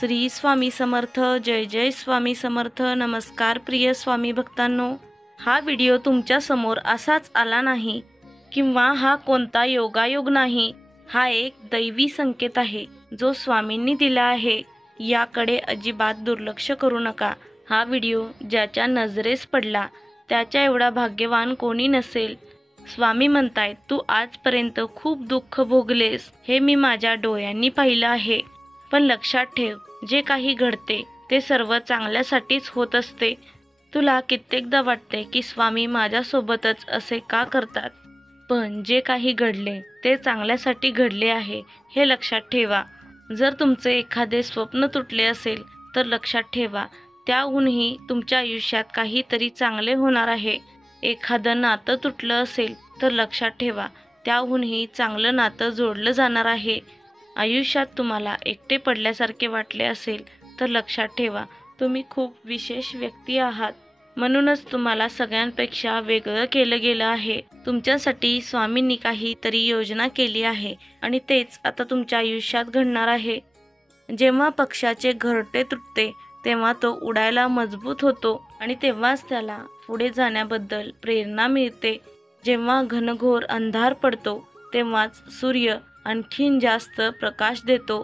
श्री स्वामी समर्थ. जय जय स्वामी समर्थ. नमस्कार प्रिय स्वामी भक्तांनो. हा व्हिडिओ तुमच्या समोर असाच आला नाही किंवा हा कोणता योगायोग नाही. हा एक दैवी संकेत आहे जो स्वामींनी दिला आहे. याकडे अजिबात दुर्लक्ष करू नका. हा व्हिडिओ ज्याच्या नजरेस पडला त्याच्या एवढा भाग्यवान कोणी नसेल. स्वामी म्हणतायत, तू आजपर्यंत खूप दुःख भोगलेस हे मी माझ्या डोळ्यांनी पाहिलं आहे. पण लक्षात ठेव, जे काही घडते ते सर्व चांगल्यासाठीच होत असते. तुला कित्येकदा वाटते की स्वामी माझ्यासोबतच असे का करतात, पण जे काही घडले ते चांगल्यासाठी घडले आहे हे लक्षात ठेवा. जर तुमचे एखादे स्वप्न तुटले असेल तर लक्षात ठेवा, त्याहूनही तुमच्या आयुष्यात काहीतरी चांगले होणार आहे. एखादं नातं तुटलं असेल तर लक्षात ठेवा, त्याहूनही चांगलं नातं जोडलं जाणार आहे. आयुष्यात तुम्हाला एकटे पडल्यासारखे वाटले असेल तर लक्षात ठेवा, तुम्ही खूप विशेष व्यक्ती आहात. म्हणूनच तुम्हाला सगळ्यांपेक्षा वेगळं केलं गेलं आहे. तुमच्यासाठी स्वामींनी काहीतरी योजना केली आहे आणि तेच आता तुमच्या आयुष्यात घडणार आहे. जेव्हा पक्षाचे घरटे तुटते तेव्हा तो उडायला मजबूत होतो आणि तेव्हाच त्याला पुढे जाण्याबद्दल प्रेरणा मिळते. जेव्हा घनघोर अंधार पडतो तेव्हाच सूर्य आणखीन जास्त प्रकाश देतो.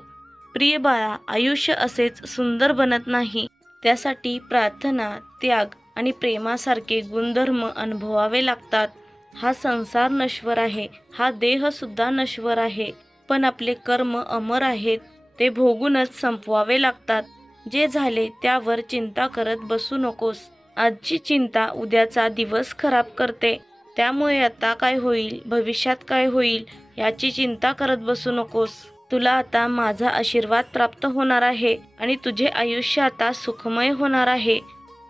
प्रिय बाळा, आयुष्य असेच सुंदर बनत नाही. त्यासाठी प्रार्थना, त्याग आणि प्रेमासारखे गुणधर्म अनुभवावे लागतात. हा संसार नश्वर आहे, हा देह सुद्धा नश्वर आहे, पण आपले कर्म अमर आहेत. ते भोगूनच संपवावे लागतात. जे झाले त्यावर चिंता करत बसू नकोस. आजची चिंता उद्याचा दिवस खराब करते. त्यामुळे आता काय होईल, भविष्यात काय होईल याची चिंता करत बसू नकोस. तुला आता माझा आशीर्वाद प्राप्त होणार आहे आणि तुझे आयुष्य आता सुखमय होणार आहे.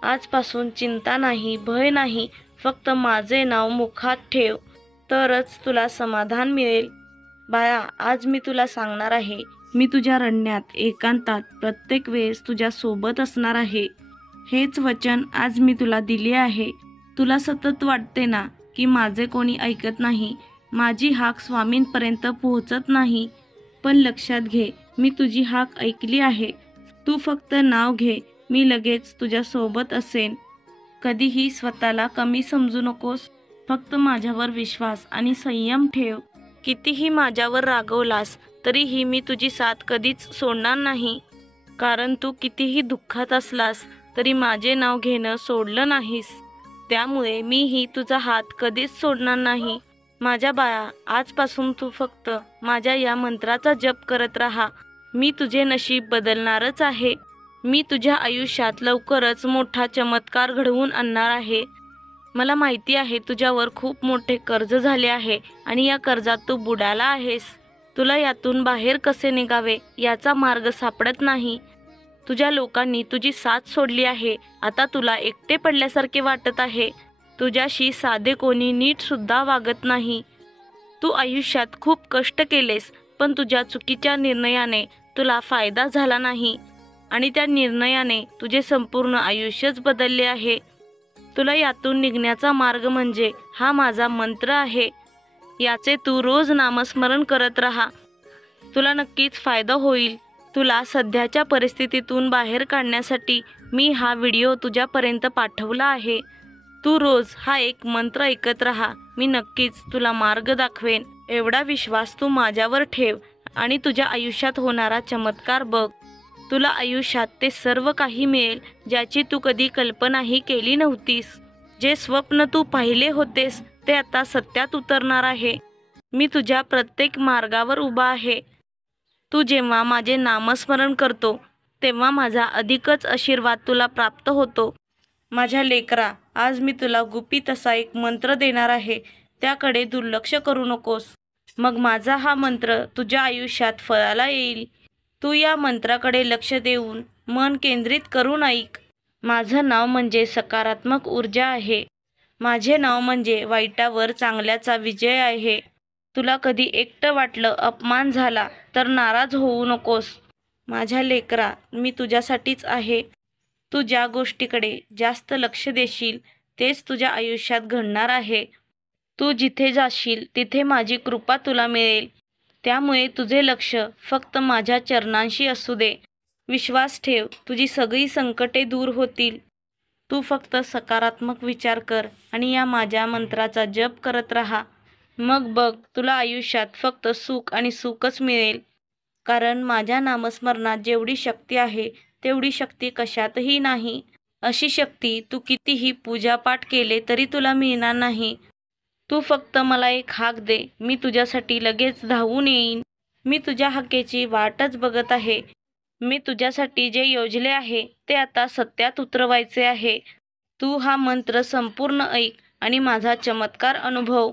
आजपासून चिंता नाही, भय नाही, फक्त माझे नाव मुखात ठेव, तरच तुला समाधान मिळेल. बाळा, आज मी तुला सांगणार आहे, मी तुझ्या रडण्यात, एकांतात प्रत्येक वेळेस तुझ्या सोबत असणार आहे. हेच वचन आज मी तुला दिले आहे. तुला सतत वाटते ना की माझे कोणी ऐकत नाही, माझी हाक स्वामींपर्यंत पोहोचत नाही. पण लक्षात घे, मी तुझी हाक ऐकली आहे. तू फक्त नाव घे, मी लगेच तुझ्या सोबत असेन. कधीही स्वतःला कमी समजू नकोस. फक्त माझ्यावर विश्वास आणि संयम ठेव. कितीही माझ्यावर रागवलास तरीही मी तुझी साथ कधीच सोडणार नाही. कारण तू कितीही दुःखात असलास तरी माझे नाव घेणं सोडलं नाहीस. त्यामुळे मीही तुझा हात कधीच सोडणार नाही. माझ्या बाळा, आजपासून तू फक्त माझ्या या मंत्राचा जप करत राहा. मी तुझे नशीब बदलणारच आहे. मी तुझ्या आयुष्यात लवकरच मोठा चमत्कार घडवून आणणार आहे. मला माहिती आहे तुझ्यावर खूप मोठे कर्ज झाले आहे आणि या कर्जात तू बुडाला आहेस. तुला यातून बाहेर कसे निघावे याचा मार्ग सापडत नाही. तुझ्या लोकांनी तुझी साथ सोडली आहे. आता तुला एकटे पडल्यासारखे वाटत आहे. तुझ्याशी साधे कोणी नीट सुद्धा वागत नाही. तू आयुष्यात खूप कष्ट केलेस, पण तुझ्या चुकीच्या निर्णयाने तुला फायदा झाला नाही आणि त्या निर्णयाने तुझे संपूर्ण आयुष्यच बदलले आहे. तुला यातून निघण्याचा मार्ग म्हणजे हा माझा मंत्र आहे. याचे तू रोज नामस्मरण करत राहा. तुला नक्कीच फायदा होईल. तुला सध्याच्या परिस्थितीतून बाहेर काढण्यासाठी मी हा व्हिडिओ तुझ्यापर्यंत पाठवला आहे. तू रोज हा एक मंत्र ऐकत राहा. मी नक्कीच तुला मार्ग दाखवेन. एवढा विश्वास तू माझ्यावर ठेव आणि तुझ्या आयुष्यात होणारा चमत्कार बघ. तुला आयुष्यात ते सर्व काही मिळेल ज्याची तू कधी कल्पनाही केली नव्हतीस. जे स्वप्न तू पाहिले होतेस ते आता सत्यात उतरणार आहे. मी तुझ्या प्रत्येक मार्गावर उभा आहे. तू जेव्हा माझे नामस्मरण करतो तेव्हा माझा अधिकच आशीर्वाद तुला प्राप्त होतो. माझ्या लेकरा, आज मी तुला गुपित असा एक मंत्र देणार आहे. त्याकडे दुर्लक्ष करू नकोस. मग माझा हा मंत्र तुझ्या आयुष्यात फळाला येईल. तू या मंत्राकडे लक्ष देऊन मन केंद्रित करून ऐक. माझं नाव म्हणजे सकारात्मक ऊर्जा आहे. माझे नाव म्हणजे वाईटावर चांगल्याचा विजय आहे. तुला कधी एकटं वाटलं, अपमान झाला तर नाराज होऊ नकोस. माझ्या लेकरा, मी तुझ्यासाठीच आहे. तू ज्या गोष्टीकडे जास्त लक्ष देशील तेच तुझ्या आयुष्यात घडणार आहे. तू जिथे जाशील तिथे माझी कृपा तुला मिळेल. त्यामुळे तुझे लक्ष फक्त माझ्या चरणांशी असू दे. विश्वास ठेव, तुझी सगळी संकटे दूर होतील. तू फक्त सकारात्मक विचार कर आणि या माझ्या मंत्राचा जप करत राहा. मग बघ, तुला आयुष्यात फक्त सुख आणि सुखच मिळेल. कारण माझ्या नामस्मरणात जेवढी शक्ती आहे तेवढी शक्ती कशातही नाही. अशी शक्ती तू कितीही पूजापाठ केले तरी तुला मिळणार नाही. तू फक्त मला एक हाक दे, मी तुझ्यासाठी लगेच धावून येईन. मी तुझ्या हाकेची वाटच बघत आहे. मी तुझ्यासाठी जे योजले आहे ते आता सत्यात उतरवायचे आहे. तू हा मंत्र संपूर्ण ऐक आणि माझा चमत्कार अनुभव.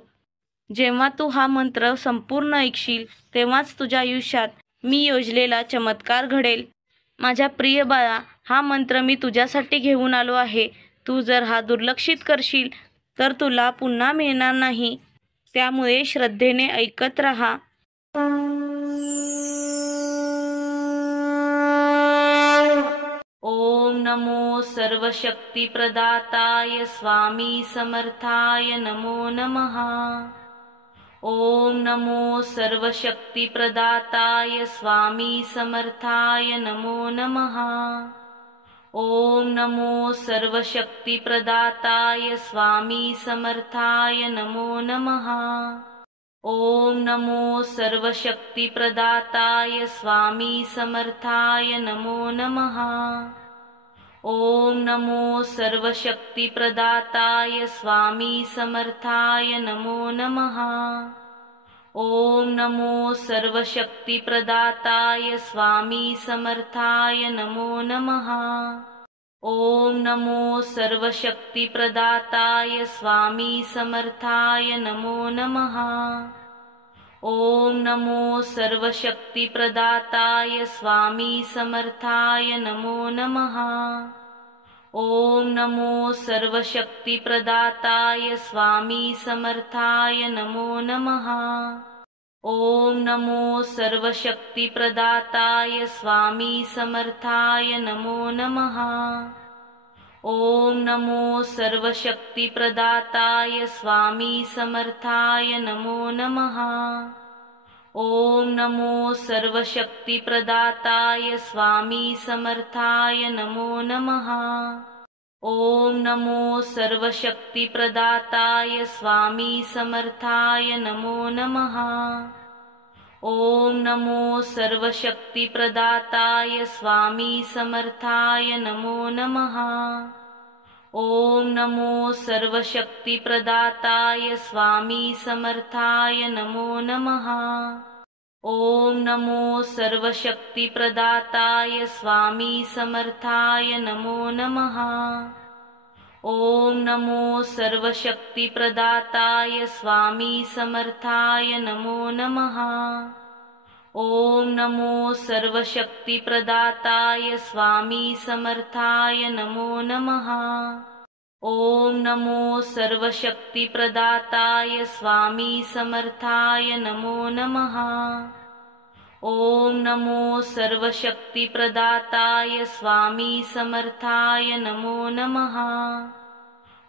जेव्हा तू हा मंत्र संपूर्ण ऐकशील तेव्हाच तुझ्या आयुष्यात मी योजलेला चमत्कार घडेल. माझ्या प्रिय बाळा, हा मंत्र मी तुझ्यासाठी घेऊन आलो आहे. तू जर हा दुर्लक्षित करशील तर तुला पुन्हा मिळणार नाही. त्यामुळे श्रद्धेने ऐकत राहा. ओम नमो सर्वशक्तिप्रदाताय स्वामी समर्थाय नमो नमः. ओम नमो सर्वशक्तिप्रदाताय स्वामी समर्थाय नमो नमः. ओम नमो सर्वशक्तिप्रदाताय स्वामी समर्थाय नमो नमः. ओम नमो सर्वशक्तिप्रदाताय स्वामी समर्थाय नमो नमः. ओम नमो सर्वशक्तिप्रदाताय स्वामी समर्थाय नमो नमः. ओम नमो सर्वशक्तिप्रदाताय स्वामी समर्थाय नमो नमः. ओम नमो सर्वशक्तिप्रदाताय स्वामी समर्थाय नमो नमः. ओम नमो सर्वशक्तिप्रदाताय स्वामी समर्थाय नमो नमः. ओम नमो सर्वशक्तिप्रदाताय स्वामी समर्थाय नमो नमः. ओम नमो सर्वशक्तिप्रदाताय स्वामी समर्थाय नमो नमः. ओम नमो सर्वशक्तिप्रदाताय स्वामी समर्थाय नमो नमः. ओम नमो सर्वशक्तिप्रदाताय स्वामी समर्थाय नमो नमः. ओम नमो सर्वशक्तिप्रदाताय स्वामी समर्थाय नमो नमः. ओम नमो सर्वशक्तिप्रदाताय स्वामी समर्थाय नमो नमः. ओम नमो सर्वशक्तिप्रदाताय स्वामी समर्थाय नमो नमः. ओम नमो सर्वशक्तिप्रदाताय स्वामी समर्थाय नमो नमः. ओम नमो सर्वशक्तिप्रदाताय स्वामी समर्थाय नमो नमः. ओम नमो सर्वशक्तिप्रदाताय स्वामी समर्थाय नमो नमः. ओम नमो सर्वशक्तिप्रदाताय स्वामी समर्थाय नमो नमः. ओम नमो सर्वशक्तिप्रदाताय स्वामी समर्थाय नमो नमः.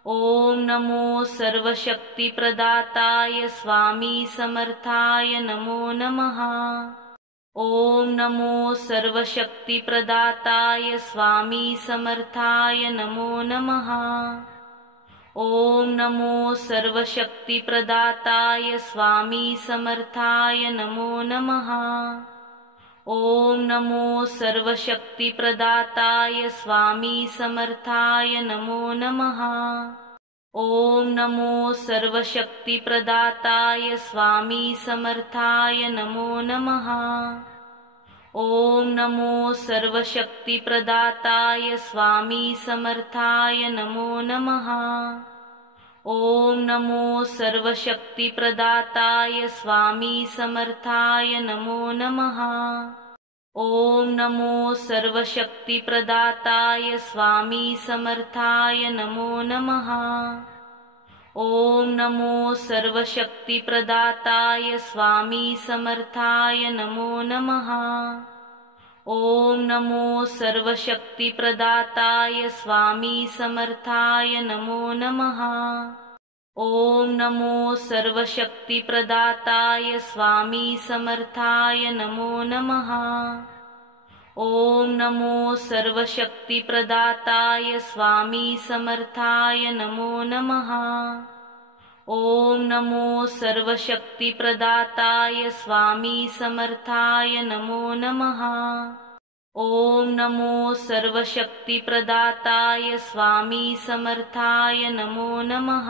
ओम नमो सर्वशक्तिप्रदाताय स्वामी समर्थाय नमो नमः. ओम नमो सर्वशक्तिप्रदाताय स्वामी समर्थाय नमो नमः. ओम नमो सर्वशक्तिप्रदाताय स्वामी समर्थाय नमो नमः. ओम नमो सर्वशक्तिप्रदाताय स्वामी समर्थाय नमो नमः. ओम नमो सर्वशक्तिप्रदाताय स्वामी समर्थाय नमो नमः. ओम नमो सर्वशक्तिप्रदाताय स्वामी समर्थाय नमो नमः. ओम नमो सर्वशक्तिप्रदाताय स्वामी समर्थाय नमो नमः. ओम नमो सर्वशक्तिप्रदाताय स्वामी समर्थाय नमो नमः. ओम नमो सर्वशक्तिप्रदाताय स्वामी समर्थाय नमो नमः. ओम नमो सर्वशक्तिप्रदाताय स्वामी समर्थाय नमो नमः. ओम नमो सर्वशक्तिप्रदाताय स्वामी समर्थाय नमो नमः. ॐ नमो सर्वशक्तिप्रदाताय स्वामी समर्थाय नमो नमः। ॐ नमो सर्वशक्तिप्रदाताय स्वामी समर्थाय नमो नमः। ॐ नमो सर्वशक्तिप्रदाताय स्वामी समर्थाय नमो नमः।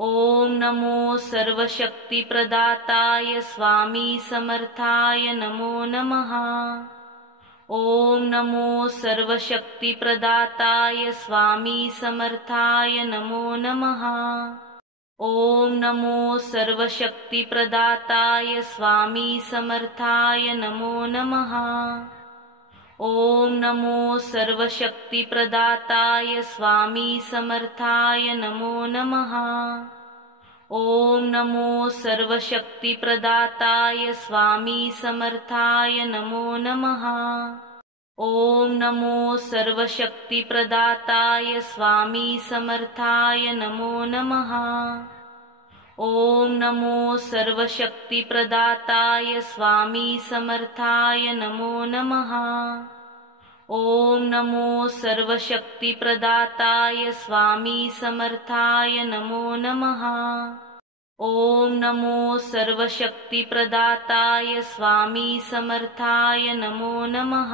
ॐ नमो सर्वशक्तिप्रदाताय स्वामी समर्थाय नमो नमः। ॐ नमो सर्वशक्तिप्रदाताय स्वामी समर्थाय नमो नमः। ॐ नमो सर्वशक्तिप्रदाताय स्वामी समर्थाय नमो नमः। ॐ नमो सर्वशक्तिप्रदाताय स्वामी समर्थाय नमो नमः। ॐ नमो सर्वशक्तिप्रदाताय स्वामी समर्थाय नमो नमः। ॐ नमो सर्वशक्तिप्रदाताय स्वामी समर्थाय नमो नमः। ॐ नमो सर्वशक्तिप्रदाताय स्वामी समर्थाय नमो नमः। ॐ नमो सर्वशक्तिप्रदाताय स्वामी समर्थाय नमो नमः। ॐ नमो सर्वशक्तिप्रदाताय स्वामी समर्थाय नमो नमः।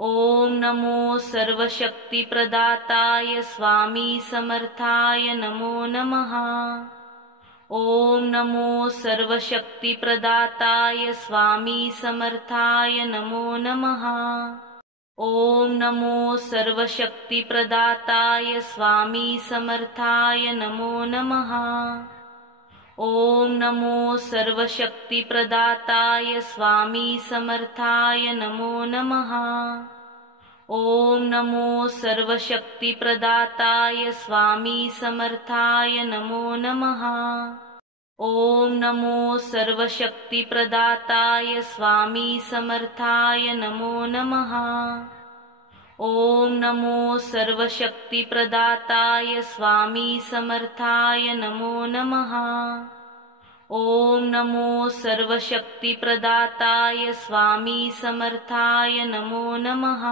ॐ नमो सर्वशक्तिप्रदाताय स्वामी समर्थाय नमो नमः। ॐ नमो सर्वशक्तिप्रदाताय स्वामी समर्थाय नमो नमः। ॐ नमो सर्वशक्तिप्रदाताय स्वामी समर्थाय नमो नमः। ॐ नमो सर्वशक्तिप्रदाताय स्वामी समर्थाय नमो नमः। ॐ नमो सर्वशक्तिप्रदाताय स्वामी समर्थाय नमो नमः। ॐ नमो सर्वशक्तिप्रदाताय स्वामी समर्थाय नमो नमः। ॐ नमो सर्वशक्तिप्रदाताय स्वामी समर्थाय नमो नमः। ॐ नमो सर्वशक्तिप्रदाताय स्वामी समर्थाय नमो नमः।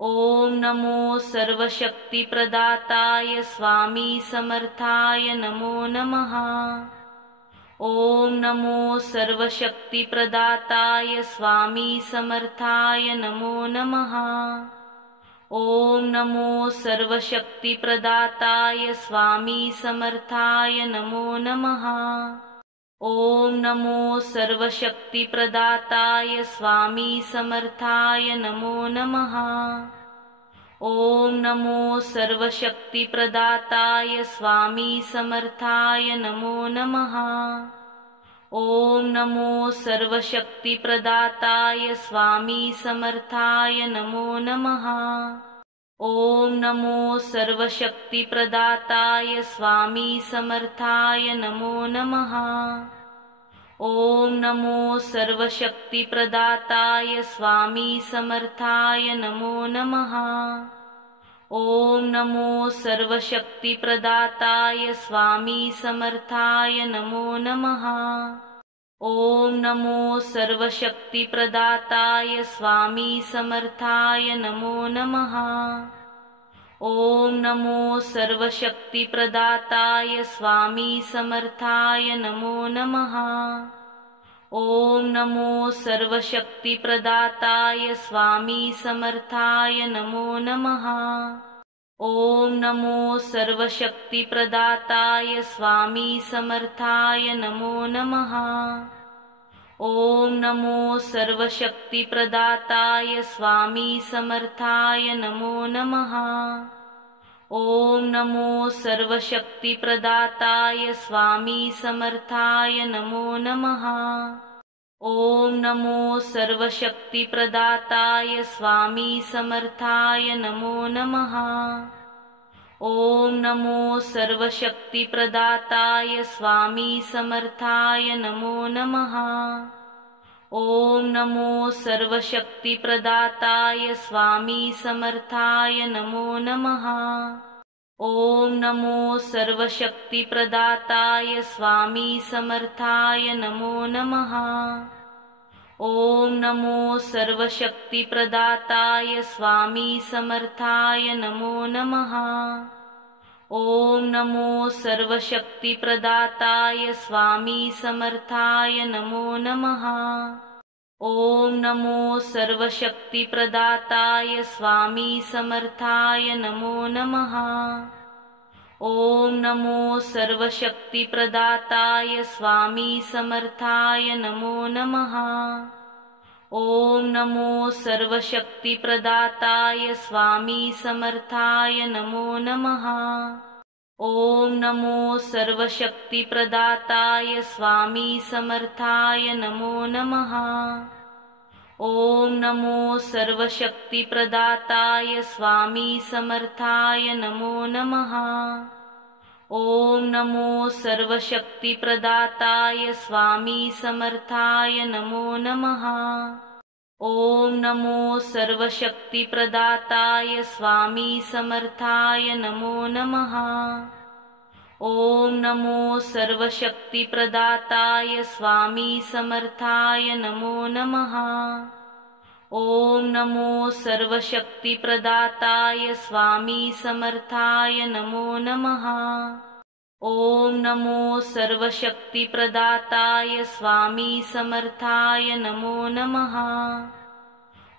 ॐ नमो सर्वशक्तिप्रदाताय स्वामी समर्थाय नमो नमः। ॐ नमो सर्वशक्तिप्रदाताय स्वामी समर्थाय नमो नमः। ॐ नमो सर्वशक्तिप्रदाताय स्वामी समर्थाय नमो नमः। ॐ नमो सर्वशक्तिप्रदाताय स्वामी समर्थाय नमो नमः। ॐ नमो सर्वशक्तिप्रदाताय स्वामी समर्थाय नमो नमः। ॐ नमो सर्वशक्तिप्रदाताय स्वामी समर्थाय नमो नमः। ॐ नमो सर्वशक्तिप्रदाताय स्वामी समर्थाय नमो नमः। ॐ नमो सर्वशक्तिप्रदाताय स्वामी समर्थाय नमो नमः। ॐ नमो सर्वशक्तिप्रदाताय स्वामी समर्थाय नमो नमः। ॐ नमो सर्वशक्तिप्रदाताय स्वामी समर्थाय नमो नमः। ॐ नमो सर्वशक्तिप्रदाताय स्वामी समर्थाय नमो नमः। ॐ नमो सर्वशक्तिप्रदाताय स्वामी समर्थाय नमो नमः। ॐ नमो सर्वशक्तिप्रदाताय स्वामी समर्थाय नमो नमः। ॐ नमो सर्वशक्तिप्रदाताय स्वामी समर्थाय नमो नमः। ॐ नमो सर्वशक्तिप्रदाताय स्वामी समर्थाय नमो नमः। ॐ नमो सर्वशक्तिप्रदाताय स्वामी समर्थाय नमो नमः। ॐ नमो सर्वशक्तिप्रदाताय स्वामी समर्थाय नमो नमः। ॐ नमो सर्वशक्तिप्रदाताय स्वामी समर्थाय नमो नमः। ॐ नमो सर्वशक्तिप्रदाताय स्वामी समर्थाय नमो नमः। ॐ नमो सर्वशक्तिप्रदाताय स्वामी समर्थाय नमो नमः। ॐ नमो सर्वशक्तिप्रदाताय स्वामी समर्थाय नमो नमः। ॐ नमो सर्वशक्तिप्रदाताय स्वामी समर्थाय नमो नमः। ॐ नमो सर्वशक्तिप्रदाताय स्वामी समर्थाय नमो नमः। ॐ नमो सर्वशक्तिप्रदाताय स्वामी समर्थाय नमो नमः। ॐ नमो सर्वशक्तिप्रदाताय स्वामी समर्थाय नमो नमः। ॐ नमो सर्वशक्तिप्रदाताय स्वामी समर्थाय नमो नमः। ॐ नमो सर्वशक्तिप्रदाताय स्वामी समर्थाय नमो नमः। ॐ नमो सर्वशक्तिप्रदाताय स्वामी समर्थाय नमो नमः। ॐ नमो सर्वशक्तिप्रदाताय स्वामी समर्थाय नमो नमः। ॐ नमो सर्वशक्तिप्रदाताय स्वामी समर्थाय नमो नमः। ॐ नमो सर्वशक्तिप्रदाताय स्वामी समर्थाय नमो नमः।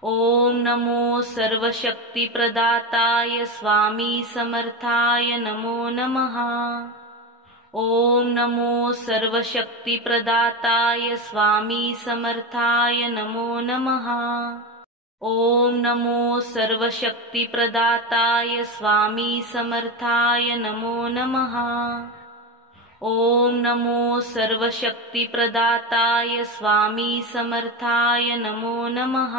ॐ नमो सर्वशक्तिप्रदाताय स्वामी समर्थाय नमो नमः। ॐ नमो सर्वशक्तिप्रदाताय स्वामी समर्थाय नमो नमः। ॐ नमो सर्वशक्तिप्रदाताय स्वामी समर्थाय नमो नमः। ॐ नमो सर्वशक्तिप्रदाताय स्वामी समर्थाय नमो नमः।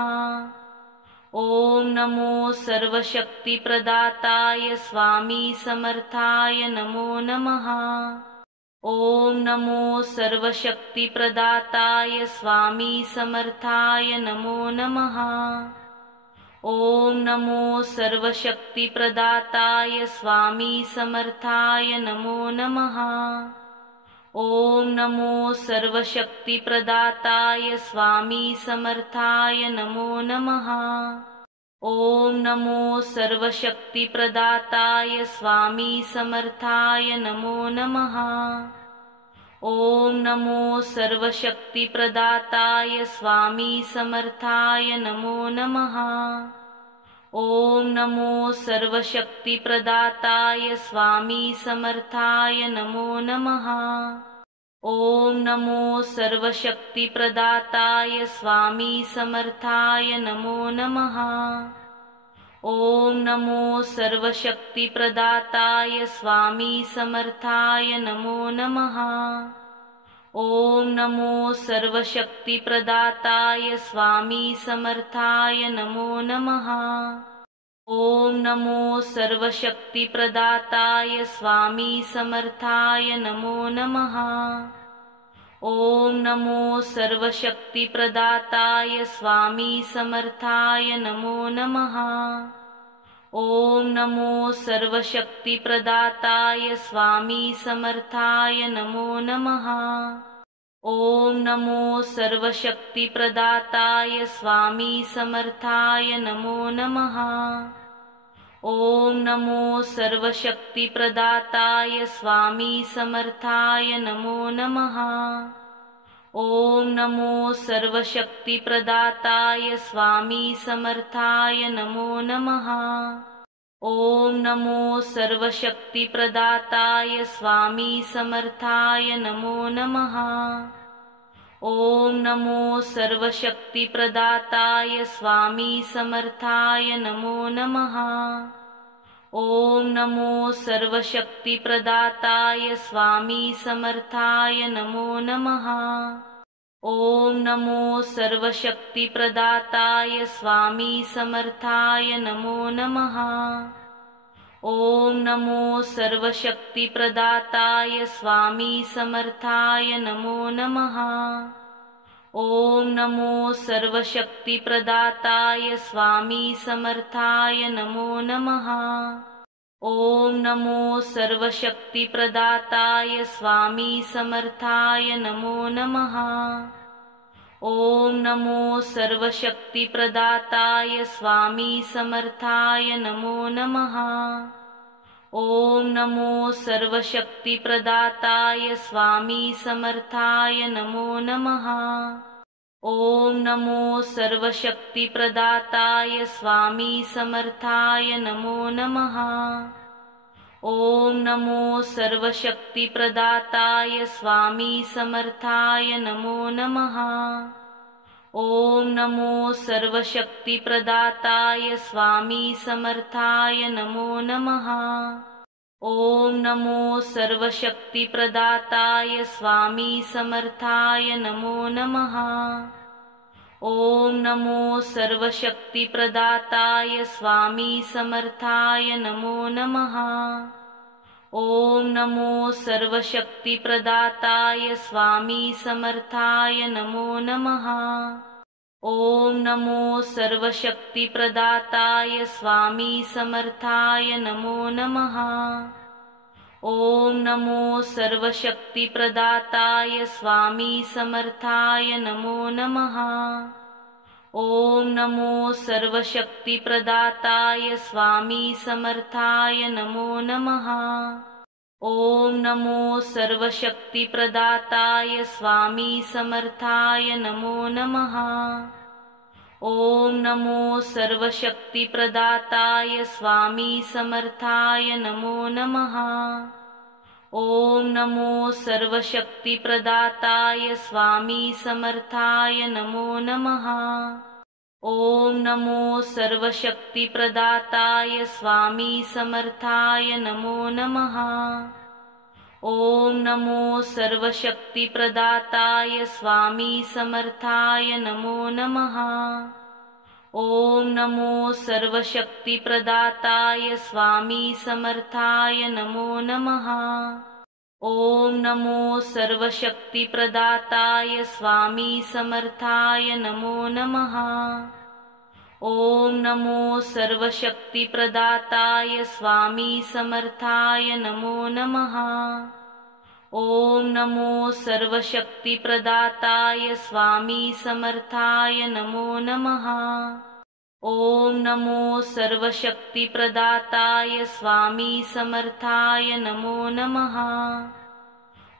ॐ नमो सर्वशक्तिप्रदाताय स्वामी समर्थाय नमो नमः। ॐ नमो सर्वशक्तिप्रदाताय स्वामी समर्थाय नमो नमः। ॐ नमो सर्वशक्तिप्रदाताय स्वामी समर्थाय नमो नमः। ॐ नमो सर्वशक्तिप्रदाताय स्वामी समर्थाय नमो नमः। ॐ नमो सर्वशक्तिप्रदाताय स्वामी समर्थाय नमो नमः। ॐ नमो सर्वशक्तिप्रदाताय स्वामी समर्थाय नमो नमः। ॐ नमो सर्वशक्तिप्रदाताय स्वामी समर्थाय नमो नमः। ॐ नमो सर्वशक्तिप्रदाताय स्वामी समर्थाय नमो नमः। ॐ नमो सर्वशक्तिप्रदाताय स्वामी समर्थाय नमो नमः। ॐ नमो सर्वशक्तिप्रदाताय स्वामी समर्थाय नमो नमः। ॐ नमो सर्वशक्तिप्रदाताय स्वामी समर्थाय नमो नमः। ॐ नमो सर्वशक्तिप्रदाताय स्वामी समर्थाय नमो नमः। ॐ नमो सर्वशक्तिप्रदाताय स्वामी समर्थाय नमो नमः। ॐ नमो सर्वशक्तिप्रदाताय स्वामी समर्थाय नमो नमः। ॐ नमो सर्वशक्तिप्रदाताय स्वामी समर्थाय नमो नमः। ॐ नमो सर्वशक्तिप्रदाताय स्वामी समर्थाय नमो नमः। ॐ नमो सर्वशक्तिप्रदाताय स्वामी समर्थाय नमो नमः। ॐ नमो सर्वशक्तिप्रदाताय स्वामी समर्थाय नमो नमः। ॐ नमो सर्वशक्तिप्रदाताय स्वामी समर्थाय नमो नमः। ॐ नमो सर्वशक्तिप्रदाताय स्वामी समर्थाय नमो नमः। ॐ नमो सर्वशक्तिप्रदाताय स्वामी समर्थाय नमो नमः। ॐ नमो सर्वशक्तिप्रदाताय स्वामी समर्थाय नमो नमः। ॐ नमो सर्वशक्तिप्रदाताय स्वामी समर्थाय नमो नमः। ॐ नमो सर्वशक्तिप्रदाताय स्वामी समर्थाय नमो नमः। ॐ नमो सर्वशक्तिप्रदाताय स्वामी समर्थाय नमो नमः। ॐ नमो सर्वशक्तिप्रदाताय स्वामी समर्थाय नमो नमः। ॐ नमो सर्वशक्तिप्रदाताय स्वामी समर्थाय नमो नमः। ॐ नमो सर्वशक्तिप्रदाताय स्वामी समर्थाय नमो नमः। ॐ नमो सर्वशक्तिप्रदाताय स्वामी समर्थाय नमो नमः। ॐ नमो सर्वशक्तिप्रदाताय स्वामी समर्थाय नमो नमः। ॐ नमो सर्वशक्तिप्रदाताय स्वामी समर्थाय नमो नमः। ॐ नमो सर्वशक्तिप्रदाताय स्वामी समर्थाय नमो नमः। ॐ नमो सर्वशक्तिप्रदाताय स्वामी समर्थाय नमो नमः। ॐ नमो सर्वशक्तिप्रदाताय स्वामी समर्थाय नमो नमः। ॐ नमो सर्वशक्तिप्रदाताय स्वामी समर्थाय नमो नमः। ॐ नमो सर्वशक्तिप्रदाताय स्वामी समर्थाय नमो नमः। ॐ नमो सर्वशक्तिप्रदाताय स्वामी समर्थाय नमो नमः। ॐ नमो सर्वशक्तिप्रदाताय स्वामी समर्थाय नमो नमः। ॐ नमो सर्वशक्तिप्रदाताय स्वामी समर्थाय नमो नमः। ॐ नमो सर्वशक्तिप्रदाताय स्वामी समर्थाय नमो नमः। ॐ नमो सर्वशक्तिप्रदाताय स्वामी समर्थाय नमो नमः। ॐ नमो सर्वशक्तिप्रदाताय स्वामी समर्थाय नमो नमः। ॐ नमो सर्वशक्तिप्रदाताय स्वामी समर्थाय नमो नमः। ॐ नमो सर्वशक्तिप्रदाताय स्वामी समर्थाय नमो नमः।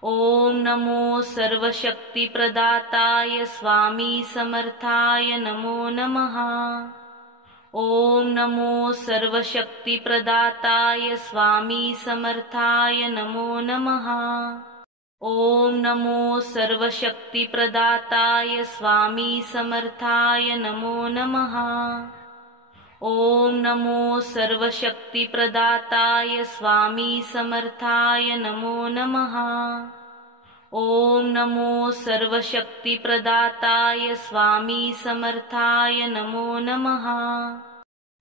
ॐ नमो सर्वशक्तिप्रदाताय स्वामी समर्थाय नमो नमः। ॐ नमो सर्वशक्तिप्रदाताय स्वामी समर्थाय नमो नमः। ॐ नमो सर्वशक्तिप्रदाताय स्वामी समर्थाय नमो नमः। ॐ नमो सर्वशक्तिप्रदाताय स्वामी समर्थाय नमो नमः। ॐ नमो सर्वशक्तिप्रदाताय स्वामी समर्थाय नमो नमः।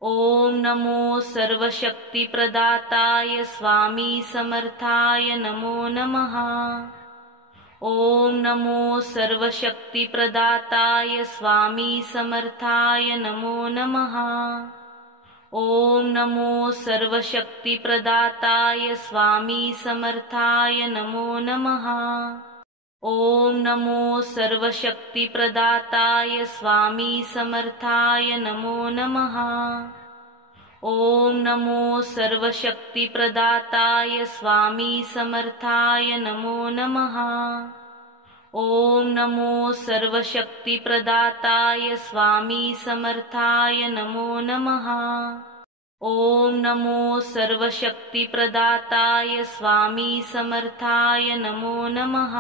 ॐ नमो सर्वशक्तिप्रदाताय स्वामी समर्थाय नमो नमः। ॐ नमो सर्वशक्तिप्रदाताय स्वामी समर्थाय नमो नमः। ॐ नमो सर्वशक्तिप्रदाताय स्वामी समर्थाय नमो नमः। ॐ नमो सर्वशक्तिप्रदाताय स्वामी समर्थाय नमो नमः। ॐ नमो सर्वशक्तिप्रदाताय स्वामी समर्थाय नमो नमः। ॐ नमो सर्वशक्तिप्रदाताय स्वामी समर्थाय नमो नमः। ॐ नमो सर्वशक्तिप्रदाताय स्वामी समर्थाय नमो नमः।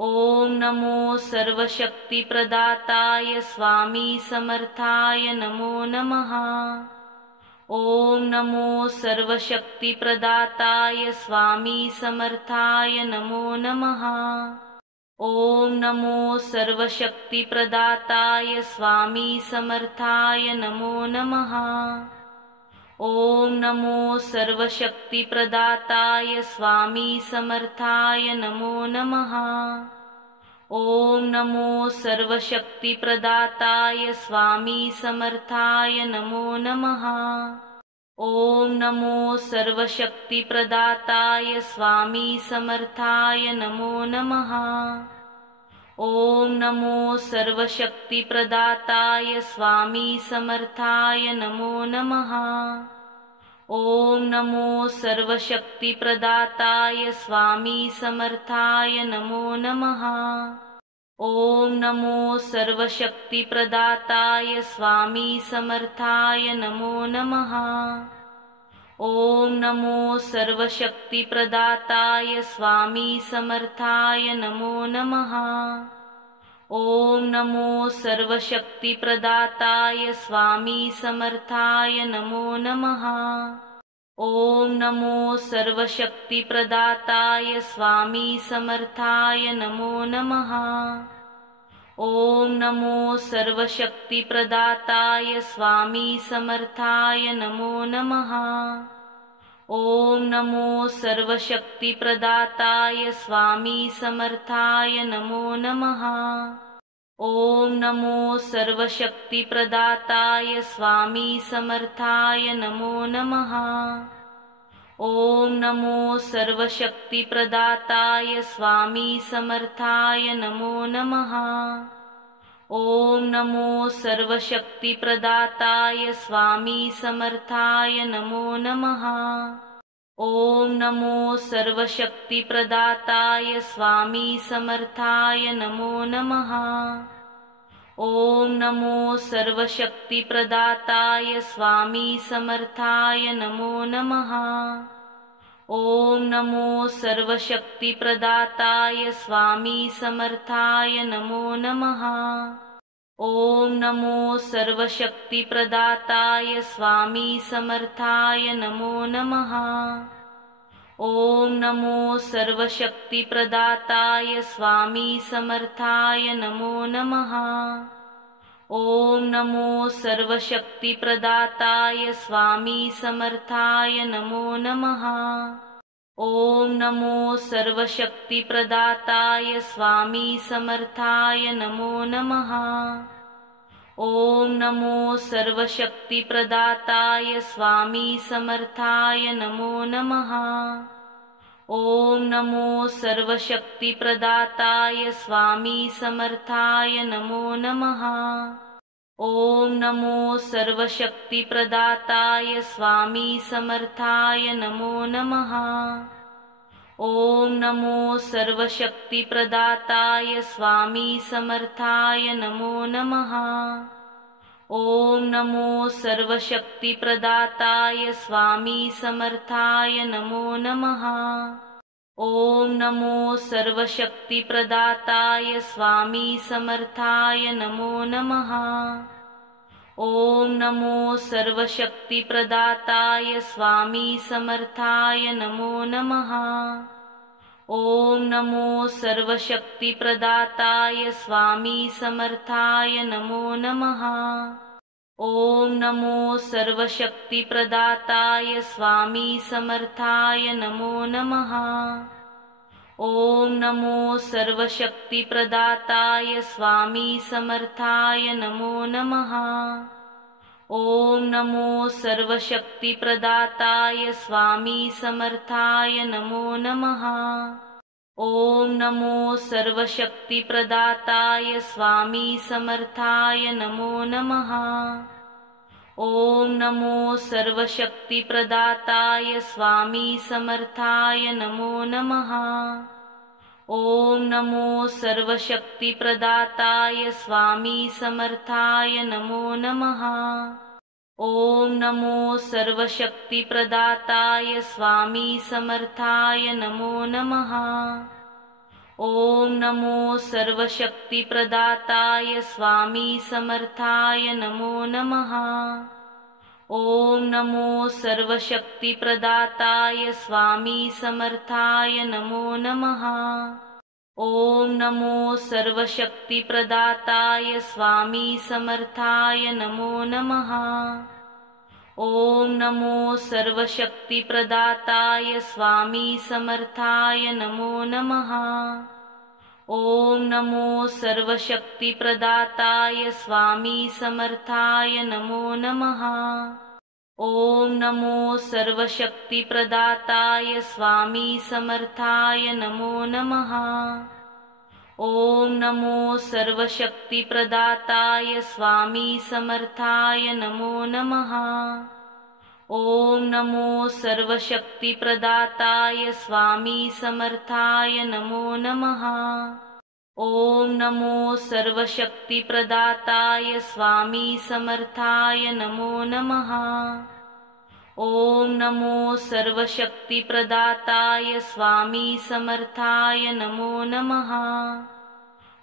ॐ नमो सर्वशक्तिप्रदाताय स्वामी समर्थाय नमो नमः। ॐ नमो सर्वशक्तिप्रदाताय स्वामी समर्थाय नमो नमः। ॐ नमो सर्वशक्तिप्रदाताय स्वामी समर्थाय नमो नमः। ॐ नमो सर्वशक्तिप्रदाताय स्वामी समर्थाय नमो नमः। ॐ नमो सर्वशक्तिप्रदाताय स्वामी समर्थाय नमो नमः। ॐ नमो सर्वशक्तिप्रदाताय स्वामी समर्थाय नमो नमः। ॐ नमो सर्वशक्तिप्रदाताय स्वामी समर्थाय नमो नमः। ॐ नमो सर्वशक्तिप्रदाताय स्वामी समर्थाय नमो नमः। ॐ नमो सर्वशक्तिप्रदाताय स्वामी समर्थाय नमो नमः। ॐ नमो सर्वशक्तिप्रदाताय स्वामी समर्थाय नमो नमः। ॐ नमो सर्वशक्तिप्रदाताय स्वामी समर्थाय नमो नमः। ॐ नमो सर्वशक्तिप्रदाताय स्वामी समर्थाय नमो नमः। ॐ नमो सर्वशक्तिप्रदाताय स्वामी समर्थाय नमो नमः। ॐ नमो सर्वशक्तिप्रदाताय स्वामी समर्थाय नमो नमः। ॐ नमो सर्वशक्तिप्रदाताय स्वामी समर्थाय नमो नमः। ॐ नमो सर्वशक्तिप्रदाताय स्वामी समर्थाय नमो नमः। ॐ नमो सर्वशक्तिप्रदाताय स्वामी समर्थाय नमो नमः। ॐ नमो सर्वशक्तिप्रदाताय स्वामी समर्थाय नमो नमः। ॐ नमो सर्वशक्तिप्रदाताय स्वामी समर्थाय नमो नमः। ॐ नमो सर्वशक्तिप्रदाताय स्वामी समर्थाय नमो नमः। ॐ नमो सर्वशक्तिप्रदाताय स्वामी समर्थाय नमो नमः। ॐ नमो सर्वशक्तिप्रदाताय स्वामी समर्थाय नमो नमः। ॐ नमो सर्वशक्तिप्रदाताय स्वामी समर्थाय नमो नमः। ॐ नमो सर्वशक्तिप्रदाताय स्वामी समर्थाय नमो नमः। ॐ नमो सर्वशक्तिप्रदाताय स्वामी समर्थाय नमो नमः। ॐ नमो सर्वशक्तिप्रदाताय स्वामी समर्थाय नमो नमः। ॐ नमो सर्वशक्तिप्रदाताय स्वामी समर्थाय नमो नमः। ॐ नमो सर्वशक्तिप्रदाताय स्वामी समर्थाय नमो नमः। ॐ नमो सर्वशक्तिप्रदाताय स्वामी समर्थाय नमो नमः। ॐ नमो सर्वशक्तिप्रदाताय स्वामी समर्थाय नमो नमः। ॐ नमो सर्वशक्तिप्रदाताय स्वामी समर्थाय नमो नमः। ॐ नमो सर्वशक्तिप्रदाताय स्वामी समर्थाय नमो नमः। ॐ नमो सर्वशक्तिप्रदाताय स्वामी समर्थाय नमो नमः। ॐ नमो सर्वशक्तिप्रदाताय स्वामी समर्थाय नमो नमः। ॐ नमो सर्वशक्तिप्रदाताय स्वामी समर्थाय नमो नमः। ॐ नमो सर्वशक्तिप्रदाताय स्वामी समर्थाय नमो नमः। ॐ नमो सर्वशक्तिप्रदाताय स्वामी समर्थाय नमो नमः। ॐ नमो सर्वशक्तिप्रदाताय स्वामी समर्थाय नमो नमः। ॐ नमो सर्वशक्तिप्रदाताय स्वामी समर्थाय नमो नमः। ॐ नमो सर्वशक्तिप्रदाताय स्वामी समर्थाय नमो नमः। ॐ नमो सर्वशक्तिप्रदाताय स्वामी समर्थाय नमो नमः। ॐ नमो सर्वशक्तिप्रदाताय स्वामी समर्थाय नमो नमः। ॐ नमो सर्वशक्तिप्रदाताय स्वामी समर्थाय नमो नमः। ॐ नमो सर्वशक्तिप्रदाताय स्वामी समर्थाय नमो नमः। ॐ नमो सर्वशक्तिप्रदाताय स्वामी समर्थाय नमो नमः। ॐ नमो सर्वशक्तिप्रदाताय स्वामी समर्थाय नमो नमः। ॐ नमो सर्वशक्तिप्रदाताय स्वामी समर्थाय नमो नमः। ॐ नमो सर्वशक्तिप्रदाताय स्वामी समर्थाय नमो नमः। ॐ नमो सर्वशक्तिप्रदाताय स्वामी समर्थाय नमो नमः।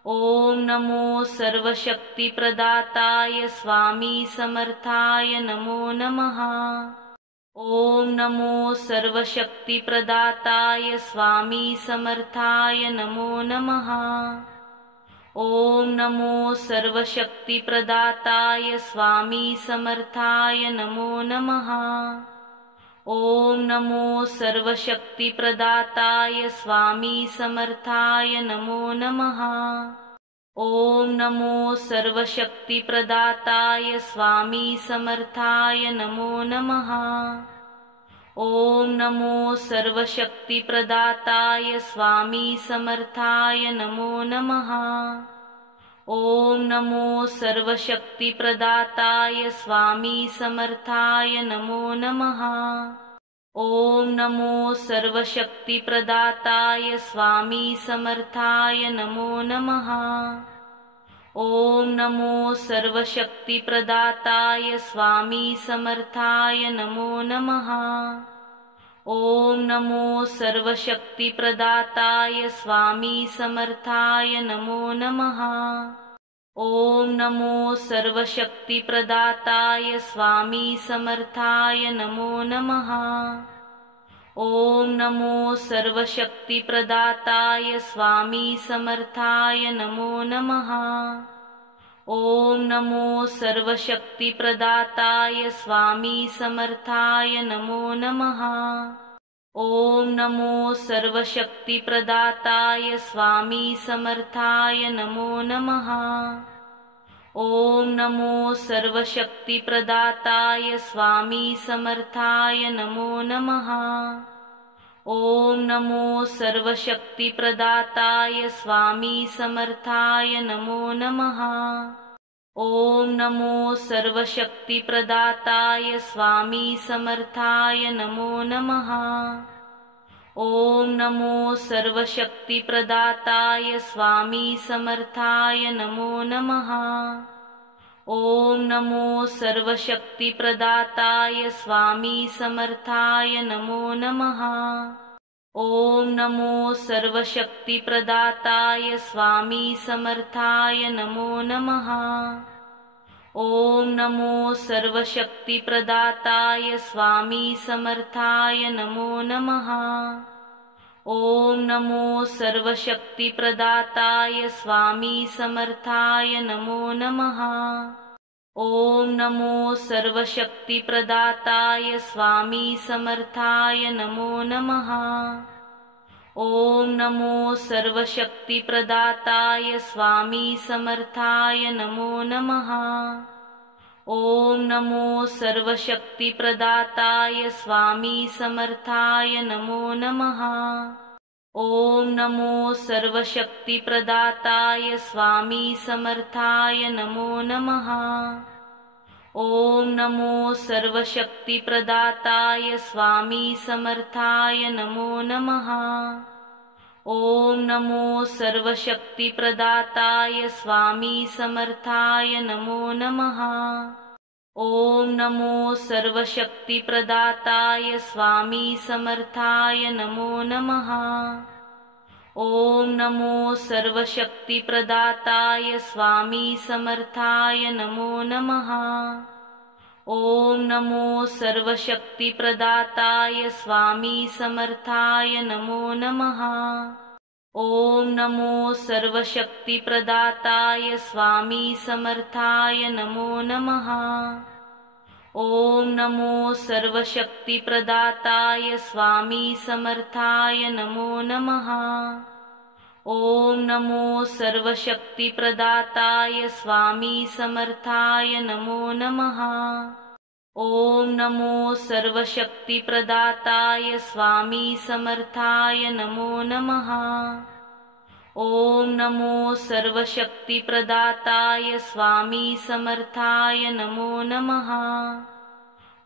ॐ नमो सर्वशक्तिप्रदाताय स्वामी समर्थाय नमो नमः। ॐ नमो सर्वशक्तिप्रदाताय स्वामी समर्थाय नमो नमः। ॐ नमो सर्वशक्तिप्रदाताय स्वामी समर्थाय नमो नमः। ॐ नमो सर्वशक्तिप्रदाताय स्वामी समर्थाय नमो नमः। ॐ नमो सर्वशक्तिप्रदाताय स्वामी समर्थाय नमो नमः। ॐ नमो सर्वशक्तिप्रदाताय स्वामी समर्थाय नमो नमः। ॐ नमो सर्वशक्तिप्रदाताय स्वामी समर्थाय नमो नमः। ॐ नमो सर्वशक्तिप्रदाताय स्वामी समर्थाय नमो नमः। ॐ नमो सर्वशक्तिप्रदाताय स्वामी समर्थाय नमो नमः। ॐ नमो सर्वशक्तिप्रदाताय स्वामी समर्थाय नमो नमः। ॐ नमो सर्वशक्तिप्रदाताय स्वामी समर्थाय नमो नमः। ॐ नमो सर्वशक्तिप्रदाताय स्वामी समर्थाय नमो नमः। ॐ नमो सर्वशक्तिप्रदाताय स्वामी समर्थाय नमो नमः। ॐ नमो सर्वशक्तिप्रदाताय स्वामी समर्थाय नमो नमः। ॐ नमो सर्वशक्तिप्रदाताय स्वामी समर्थाय नमो नमः। ॐ नमो सर्वशक्तिप्रदाताय स्वामी समर्थाय नमो नमः। ॐ नमो सर्वशक्तिप्रदाताय स्वामी समर्थाय नमो नमः। ॐ नमो सर्वशक्तिप्रदाताय स्वामी समर्थाय नमो नमः। ॐ नमो सर्वशक्तिप्रदाताय स्वामी समर्थाय नमो नमः। ॐ नमो सर्वशक्तिप्रदाताय स्वामी समर्थाय नमो नमः। ॐ नमो सर्वशक्तिप्रदाताय स्वामी समर्थाय नमो नमः। ॐ नमो सर्वशक्तिप्रदाताय स्वामी समर्थाय नमो नमः। ॐ नमो सर्वशक्तिप्रदाताय स्वामी समर्थाय नमो नमः। ॐ नमो सर्वशक्तिप्रदाताय स्वामी समर्थाय नमो नमः। ॐ नमो सर्वशक्तिप्रदाताय स्वामी समर्थाय नमो नमः। ॐ नमो सर्वशक्तिप्रदाताय स्वामी समर्थाय नमो नमः। ॐ नमो सर्वशक्तिप्रदाताय स्वामी समर्थाय नमो नमः। ॐ नमो सर्वशक्तिप्रदाताय स्वामी समर्थाय नमो नमः। ॐ नमो सर्वशक्तिप्रदाताय स्वामी समर्थाय नमो नमः। ॐ नमो सर्वशक्तिप्रदाताय स्वामी समर्थाय नमो नमः। ॐ नमो सर्वशक्तिप्रदाताय स्वामी समर्थाय नमो नमः। ॐ नमो सर्वशक्तिप्रदाताय स्वामी समर्थाय नमो नमः। ॐ नमो सर्वशक्तिप्रदाताय स्वामी समर्थाय नमो नमः। ॐ नमो सर्वशक्तिप्रदाताय स्वामी समर्थाय नमो नमः। ॐ नमो सर्वशक्तिप्रदाताय स्वामी समर्थाय नमो नमः। ॐ नमो सर्वशक्तिप्रदाताय स्वामी समर्थाय नमो नमः।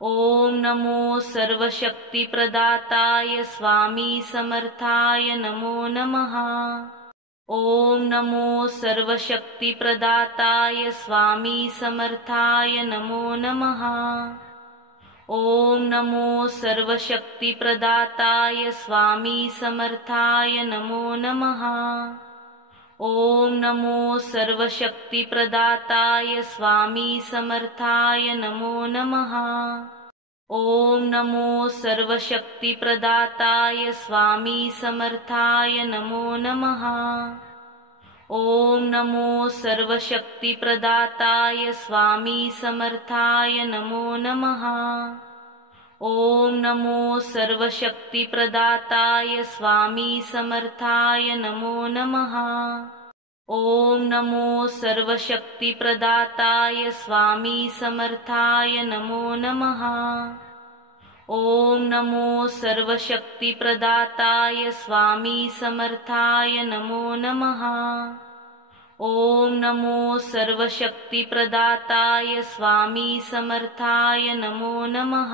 ॐ नमो सर्वशक्तिप्रदाताय स्वामी समर्थाय नमो नमः। ॐ नमो सर्वशक्तिप्रदाताय स्वामी समर्थाय नमो नमः। ॐ नमो सर्वशक्तिप्रदाताय स्वामी समर्थाय नमो नमः। ॐ नमो सर्वशक्तिप्रदाताय स्वामी समर्थाय नमो नमः। ॐ नमो सर्वशक्तिप्रदाताय स्वामी समर्थाय नमो नमः। ॐ नमो सर्वशक्तिप्रदाताय स्वामी समर्थाय नमो नमः। ॐ नमो सर्वशक्तिप्रदाताय स्वामी समर्थाय नमो नमः। ॐ नमो सर्वशक्तिप्रदाताय स्वामी समर्थाय नमो नमः। ॐ नमो सर्वशक्तिप्रदाताय स्वामी समर्थाय नमो नमः। ॐ नमो सर्वशक्तिप्रदाताय स्वामी समर्थाय नमो नमः।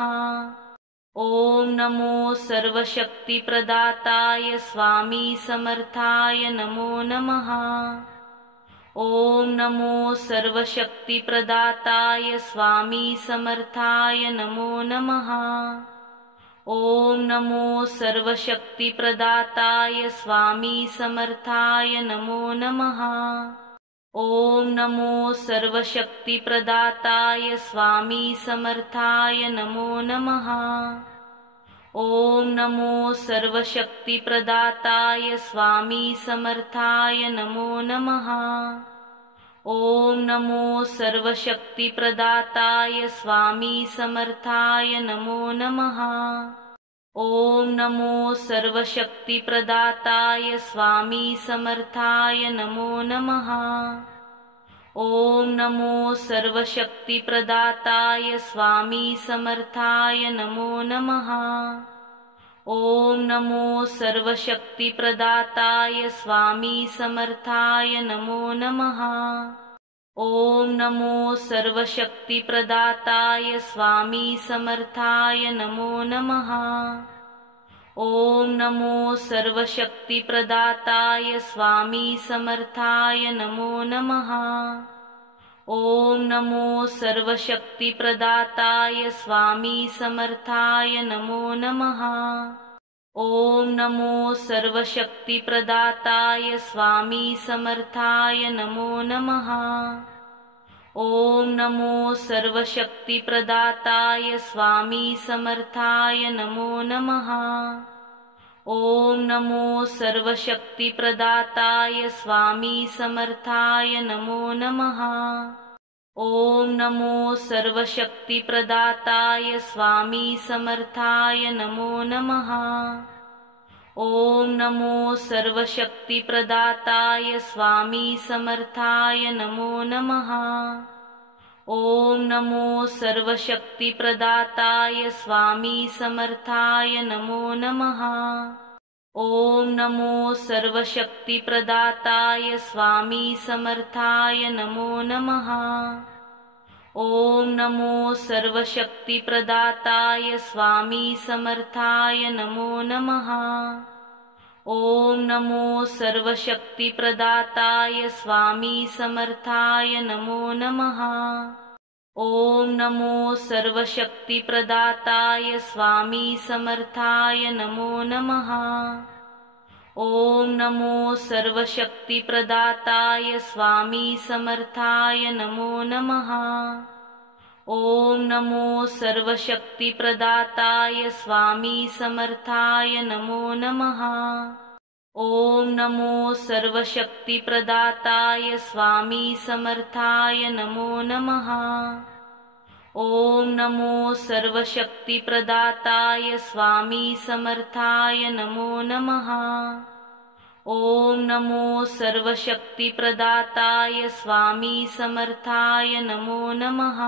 ॐ नमो सर्वशक्तिप्रदाताय स्वामी समर्थाय नमो नमः। ॐ नमो सर्वशक्तिप्रदाताय स्वामी समर्थाय नमो नमः। ॐ नमो सर्वशक्तिप्रदाताय स्वामी समर्थाय नमो नमः। ॐ नमो सर्वशक्तिप्रदाताय स्वामी समर्थाय नमो नमः। ॐ नमो सर्वशक्तिप्रदाताय स्वामी समर्थाय नमो नमः। ॐ नमो सर्वशक्तिप्रदाताय स्वामी समर्थाय नमो नमः। ॐ नमो सर्वशक्तिप्रदाताय स्वामी समर्थाय नमो नमः। ॐ नमो सर्वशक्तिप्रदाताय स्वामी समर्थाय नमो नमः। ॐ नमो सर्वशक्तिप्रदाताय स्वामी समर्थाय नमो नमः। ॐ नमो सर्वशक्तिप्रदाताय स्वामी समर्थाय नमो नमः। ॐ नमो सर्वशक्तिप्रदाताय स्वामी समर्थाय नमो नमः। ॐ नमो सर्वशक्तिप्रदाताय स्वामी समर्थाय नमो नमः। ॐ नमो सर्वशक्तिप्रदाताय स्वामी समर्थाय नमो नमः। ॐ नमो सर्वशक्तिप्रदाताय स्वामी समर्थाय नमो नमः। ॐ नमो सर्वशक्तिप्रदाताय स्वामी समर्थाय नमो नमः। ॐ नमो सर्वशक्तिप्रदाताय स्वामी समर्थाय नमो नमः। ॐ नमो सर्वशक्तिप्रदाताय स्वामी समर्थाय नमो नमः। ॐ नमो सर्वशक्तिप्रदाताय स्वामी समर्थाय नमो नमः। ॐ नमो सर्वशक्तिप्रदाताय स्वामी समर्थाय नमो नमः। ॐ नमो सर्वशक्तिप्रदाताय स्वामी समर्थाय नमो नमः। ॐ नमो सर्वशक्तिप्रदाताय स्वामी समर्थाय नमो नमः। ॐ नमो सर्वशक्तिप्रदाताय स्वामी समर्थाय नमो नमः। ॐ नमो सर्वशक्तिप्रदाताय स्वामी समर्थाय नमो नमः। ॐ नमो सर्वशक्तिप्रदाताय स्वामी समर्थाय नमो नमः। ॐ नमो सर्वशक्तिप्रदाताय स्वामी समर्थाय नमो नमः। ॐ नमो सर्वशक्तिप्रदाताय स्वामी समर्थाय नमो नमः। ॐ नमो सर्वशक्तिप्रदाताय स्वामी समर्थाय नमो नमः।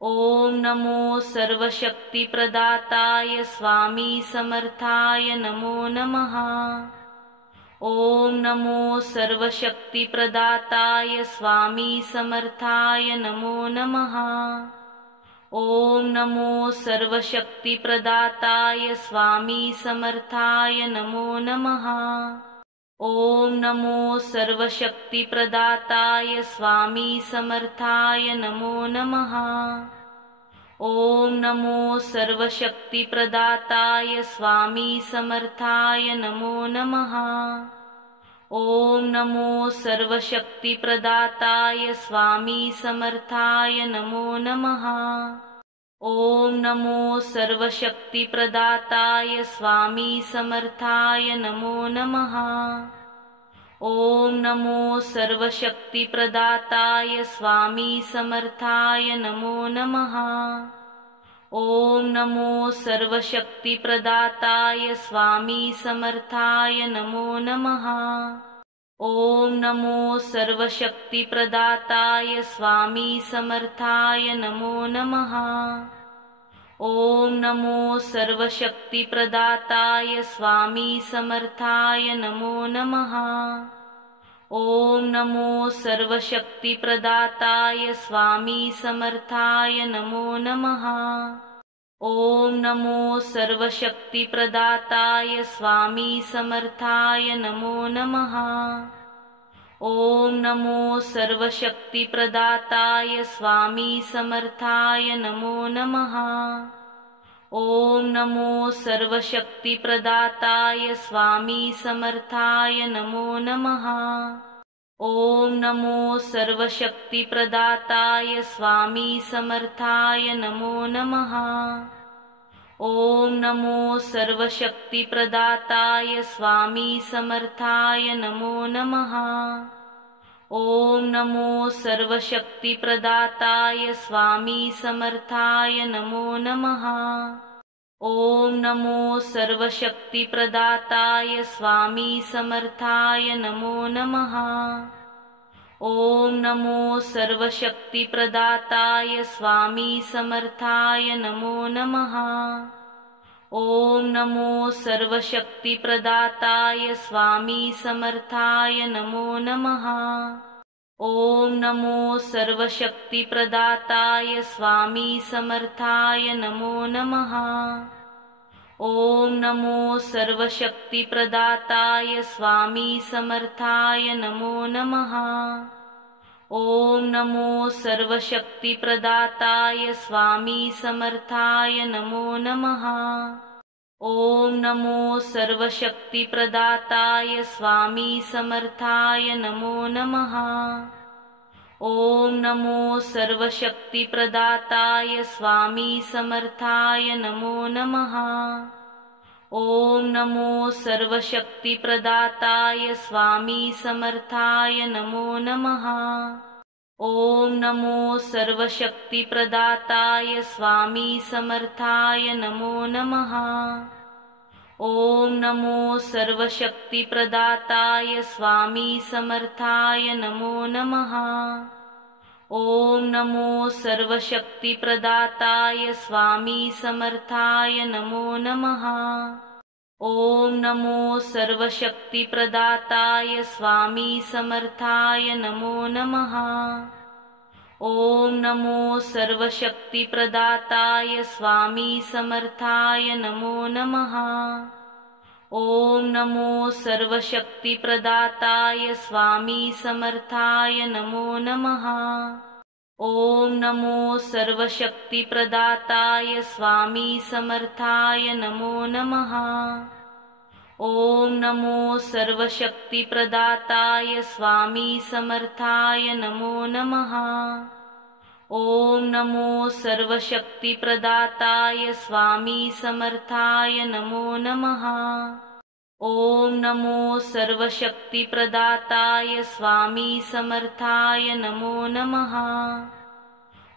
ॐ नमो सर्वशक्तिप्रदाताय स्वामी समर्थाय नमो नमः। ॐ नमो सर्वशक्तिप्रदाताय स्वामी समर्थाय नमो नमः। ॐ नमो सर्वशक्तिप्रदाताय स्वामी समर्थाय नमो नमः। ॐ नमो सर्वशक्तिप्रदाताय स्वामी समर्थाय नमो नमः। ॐ नमो सर्वशक्तिप्रदाताय स्वामी समर्थाय नमो नमः। ॐ नमो सर्वशक्तिप्रदाताय स्वामी समर्थाय नमो नमः। ॐ नमो सर्वशक्तिप्रदाताय स्वामी समर्थाय नमो नमः। ॐ नमो सर्वशक्तिप्रदाताय स्वामी समर्थाय नमो नमः। ॐ नमो सर्वशक्तिप्रदाताय स्वामी समर्थाय नमो नमः। ॐ नमो सर्वशक्तिप्रदाताय स्वामी समर्थाय नमो नमः। ॐ नमो सर्वशक्तिप्रदाताय स्वामी समर्थाय नमो नमः। ॐ नमो सर्वशक्तिप्रदाताय स्वामी समर्थाय नमो नमः। ॐ नमो सर्वशक्तिप्रदाताय स्वामी समर्थाय नमो नमः। ॐ नमो सर्वशक्तिप्रदाताय स्वामी समर्थाय नमो नमः। ॐ नमो सर्वशक्तिप्रदाताय स्वामी समर्थाय नमो नमः। ॐ नमो सर्वशक्तिप्रदाताय स्वामी समर्थाय नमो नमः। ॐ नमो सर्वशक्तिप्रदाताय स्वामी समर्थाय नमो नमः। ॐ नमो सर्वशक्तिप्रदाताय स्वामी समर्थाय नमो नमः। ॐ नमो सर्वशक्तिप्रदाताय स्वामी समर्थाय नमो नमः। ॐ नमो सर्वशक्तिप्रदाताय स्वामी समर्थाय नमो नमः। ॐ नमो सर्वशक्तिप्रदाताय स्वामी समर्थाय नमो नमः। ॐ नमो सर्वशक्तिप्रदाताय स्वामी समर्थाय नमो नमः। ॐ नमो सर्वशक्तिप्रदाताय स्वामी समर्थाय नमो नमः। ॐ नमो सर्वशक्तिप्रदाताय स्वामी समर्थाय नमो नमः। ॐ नमो सर्वशक्तिप्रदाताय स्वामी समर्थाय नमो नमः। ॐ नमो सर्वशक्तिप्रदाताय स्वामी समर्थाय नमो नमः। ॐ नमो सर्वशक्तिप्रदाताय स्वामी समर्थाय नमो नमः। ॐ नमो सर्वशक्तिप्रदाताय स्वामी समर्थाय नमो नमः। ॐ नमो सर्वशक्तिप्रदाताय स्वामी समर्थाय नमो नमः। ॐ नमो सर्वशक्तिप्रदाताय स्वामी समर्थाय नमो नमः। ॐ नमो सर्वशक्तिप्रदाताय स्वामी समर्थाय नमो नमः। ॐ नमो सर्वशक्तिप्रदाताय स्वामी समर्थाय नमो नमः। ॐ नमो सर्वशक्तिप्रदाताय स्वामी समर्थाय नमो नमः। ॐ नमो सर्वशक्तिप्रदाताय स्वामी समर्थाय नमो नमः। ॐ नमो सर्वशक्तिप्रदाताय स्वामी समर्थाय नमो नमः। ॐ नमो सर्वशक्तिप्रदाताय स्वामी समर्थाय नमो नमः। ॐ नमो सर्वशक्तिप्रदाताय स्वामी समर्थाय नमो नमः।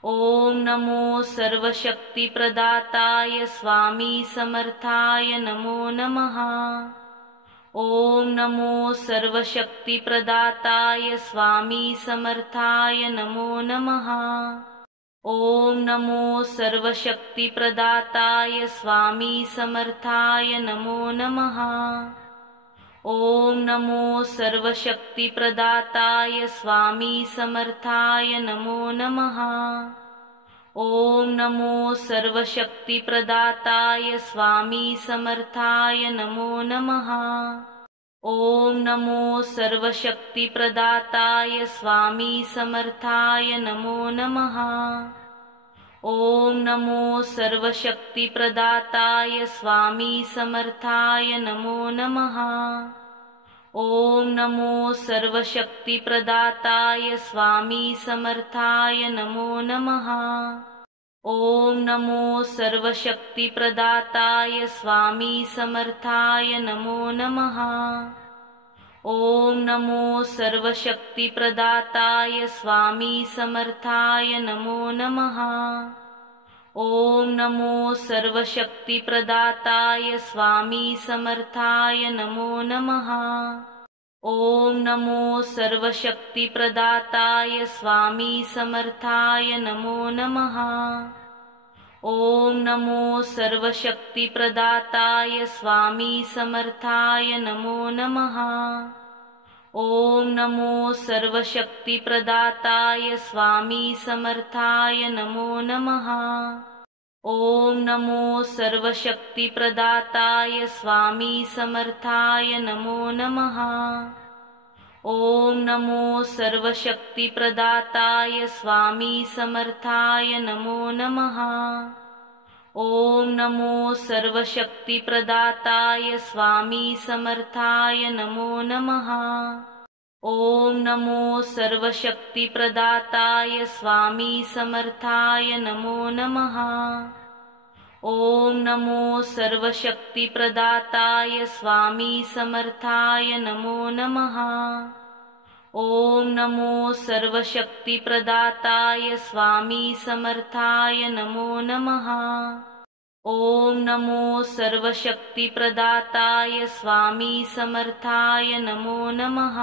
ॐ नमो सर्वशक्तिप्रदाताय स्वामी समर्थाय नमो नमः। ॐ नमो सर्वशक्तिप्रदाताय स्वामी समर्थाय नमो नमः। ॐ नमो सर्वशक्तिप्रदाताय स्वामी समर्थाय नमो नमः। ॐ नमो सर्वशक्तिप्रदाताय स्वामी समर्थाय नमो नमः। ॐ नमो सर्वशक्तिप्रदाताय स्वामी समर्थाय नमो नमः। ॐ नमो सर्वशक्तिप्रदाताय स्वामी समर्थाय नमो नमः। ॐ नमो सर्वशक्तिप्रदाताय स्वामी समर्थाय नमो नमः। ॐ नमो सर्वशक्तिप्रदाताय स्वामी समर्थाय नमो नमः। ॐ नमो सर्वशक्तिप्रदाताय स्वामी समर्थाय नमो नमः। ॐ नमो सर्वशक्तिप्रदाताय स्वामी समर्थाय नमो नमः। ॐ नमो सर्वशक्तिप्रदाताय स्वामी समर्थाय नमो नमः। ॐ नमो सर्वशक्तिप्रदाताय स्वामी समर्थाय नमो नमः। ॐ नमो सर्वशक्तिप्रदाताय स्वामी समर्थाय नमो नमः। ॐ नमो सर्वशक्तिप्रदाताय स्वामी समर्थाय नमो नमः। ॐ नमो सर्वशक्तिप्रदाताय स्वामी समर्थाय नमो नमः। ॐ नमो सर्वशक्तिप्रदाताय स्वामी समर्थाय नमो नमः। ॐ नमो सर्वशक्तिप्रदाताय स्वामी समर्थाय नमो नमः। ॐ नमो सर्वशक्तिप्रदाताय स्वामी समर्थाय नमो नमः। ॐ नमो सर्वशक्तिप्रदाताय स्वामी समर्थाय नमो नमः। ॐ नमो सर्वशक्तिप्रदाताय स्वामी समर्थाय नमो नमः। ॐ नमो सर्वशक्तिप्रदाताय स्वामी समर्थाय नमो नमः।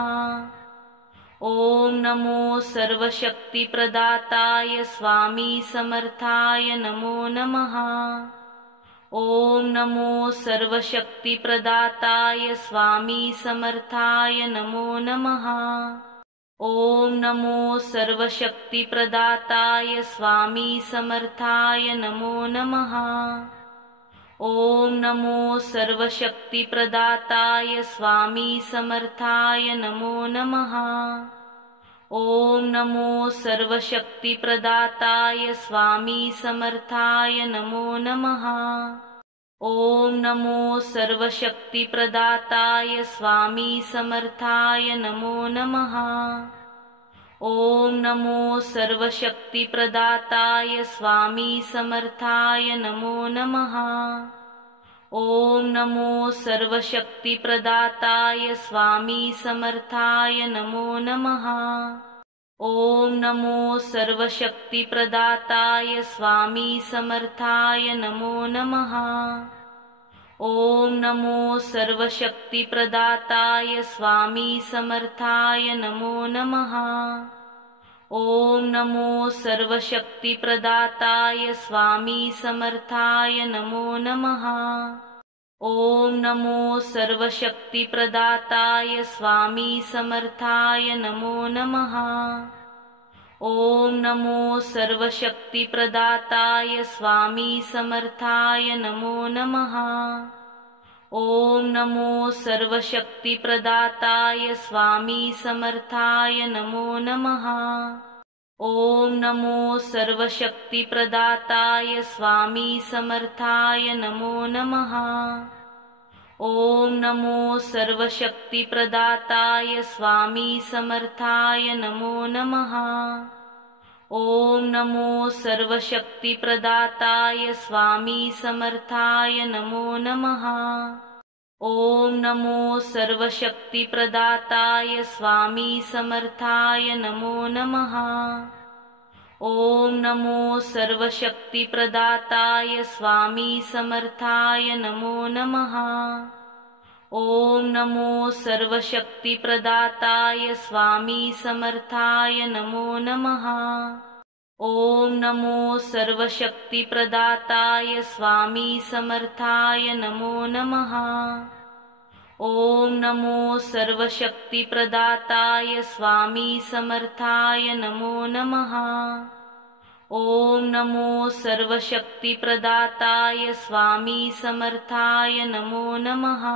ॐ नमो सर्वशक्तिप्रदाताय स्वामी समर्थाय नमो नमः। ॐ नमो सर्वशक्तिप्रदाताय स्वामी समर्थाय नमो नमः। ॐ नमो सर्वशक्तिप्रदाताय स्वामी समर्थाय नमो नमः। ॐ नमो सर्वशक्तिप्रदाताय स्वामी समर्थाय नमो नमः। ॐ नमो सर्वशक्तिप्रदाताय स्वामी समर्थाय नमो नमः। ॐ नमो सर्वशक्तिप्रदाताय स्वामी समर्थाय नमो नमः। ॐ नमो सर्वशक्तिप्रदाताय स्वामी समर्थाय नमो नमः। ॐ नमो सर्वशक्तिप्रदाताय स्वामी समर्थाय नमो नमः। ॐ नमो सर्वशक्तिप्रदाताय स्वामी समर्थाय नमो नमः। ॐ नमो सर्वशक्तिप्रदाताय स्वामी समर्थाय नमो नमः। ॐ नमो सर्वशक्तिप्रदाताय स्वामी समर्थाय नमो नमः। ॐ नमो सर्वशक्तिप्रदाताय स्वामी समर्थाय नमो नमः। ॐ नमो सर्वशक्तिप्रदाताय स्वामी समर्थाय नमो नमः। ॐ नमो सर्वशक्तिप्रदाताय स्वामी समर्थाय नमो नमः। ॐ नमो सर्वशक्तिप्रदाताय स्वामी समर्थाय नमो नमः। ॐ नमो सर्वशक्तिप्रदाताय स्वामी समर्थाय नमो नमः। ॐ नमो सर्वशक्तिप्रदाताय स्वामी समर्थाय नमो नमः। ॐ नमो सर्वशक्तिप्रदाताय स्वामी समर्थाय नमो नमः। ॐ नमो सर्वशक्तिप्रदाताय स्वामी समर्थाय नमो नमः। ॐ नमो सर्वशक्तिप्रदाताय स्वामी समर्थाय नमो नमः। ॐ नमो सर्वशक्तिप्रदाताय स्वामी समर्थाय नमो नमः। ॐ नमो सर्वशक्तिप्रदाताय स्वामी समर्थाय नमो नमः। ॐ नमो सर्वशक्तिप्रदाताय स्वामी समर्थाय नमो नमः।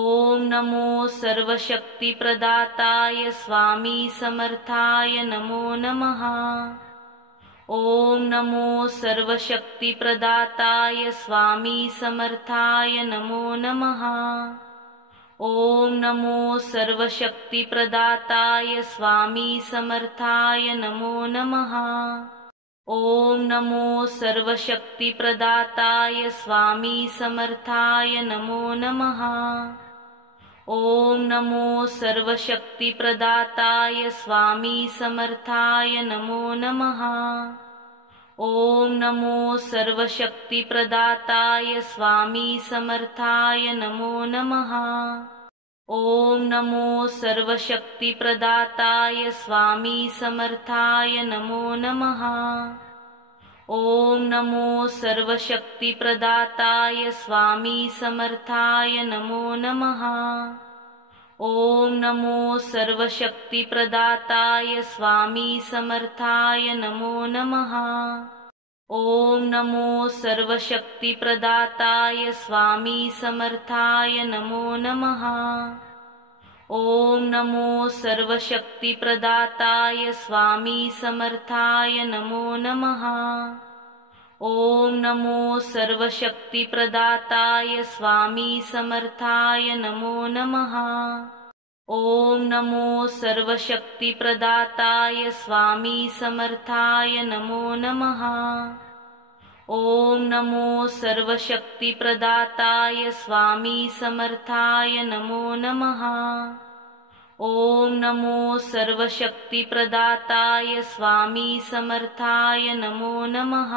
ॐ नमो सर्वशक्तिप्रदाताय स्वामी समर्थाय नमो नमः। ॐ नमो सर्वशक्तिप्रदाताय स्वामी समर्थाय नमो नमः। ॐ नमो सर्वशक्तिप्रदाताय स्वामी समर्थाय नमो नमः। ॐ नमो सर्वशक्तिप्रदाताय स्वामी समर्थाय नमो नमः। ॐ नमो सर्वशक्तिप्रदाताय स्वामी समर्थाय नमो नमः। ॐ नमो सर्वशक्तिप्रदाताय स्वामी समर्थाय नमो नमः। ॐ नमो सर्वशक्तिप्रदाताय स्वामी समर्थाय नमो नमः। ॐ नमो सर्वशक्तिप्रदाताय स्वामी समर्थाय नमो नमः। ॐ नमो सर्वशक्तिप्रदाताय स्वामी समर्थाय नमो नमः। ॐ नमो सर्वशक्तिप्रदाताय स्वामी समर्थाय नमो नमः। ॐ नमो सर्वशक्तिप्रदाताय स्वामी समर्थाय नमो नमः। ॐ नमो सर्वशक्तिप्रदाताय स्वामी समर्थाय नमो नमः। ॐ नमो सर्वशक्तिप्रदाताय स्वामी समर्थाय नमो नमः। ॐ नमो सर्वशक्तिप्रदाताय स्वामी समर्थाय नमो नमः। ॐ नमो सर्वशक्तिप्रदाताय स्वामी समर्थाय नमो नमः।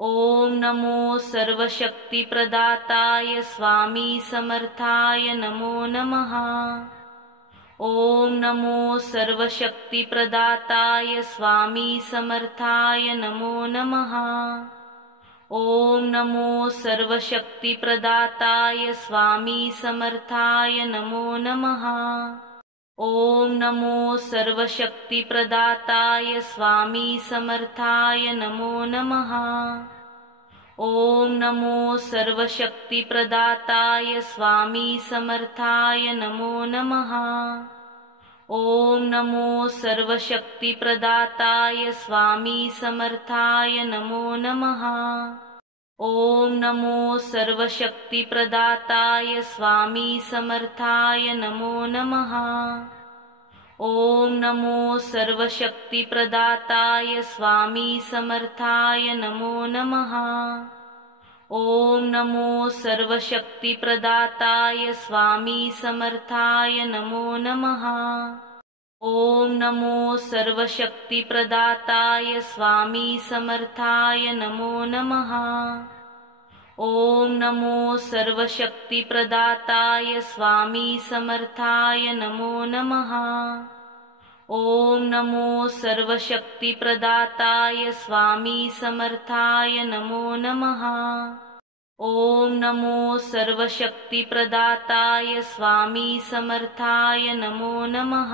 ॐ नमो सर्वशक्तिप्रदाताय स्वामी समर्थाय नमो नमः। ॐ नमो सर्वशक्तिप्रदाताय स्वामी समर्थाय नमो नमः। ॐ नमो सर्वशक्तिप्रदाताय स्वामी समर्थाय नमो नमः। ॐ नमो सर्वशक्तिप्रदाताय स्वामी समर्थाय नमो नमः। ॐ नमो सर्वशक्तिप्रदाताय स्वामी समर्थाय नमो नमः। ॐ नमो सर्वशक्तिप्रदाताय स्वामी समर्थाय नमो नमः। ॐ नमो सर्वशक्तिप्रदाताय स्वामी समर्थाय नमो नमः। ॐ नमो सर्वशक्तिप्रदाताय स्वामी समर्थाय नमो नमः। ॐ नमो सर्वशक्तिप्रदाताय स्वामी समर्थाय नमो नमः। ॐ नमो सर्वशक्तिप्रदाताय स्वामी समर्थाय नमो नमः। ॐ नमो सर्वशक्तिप्रदाताय स्वामी समर्थाय नमो नमः। ॐ नमो सर्वशक्तिप्रदाताय स्वामी समर्थाय नमो नमः। ॐ नमो सर्वशक्तिप्रदाताय स्वामी समर्थाय नमो नमः।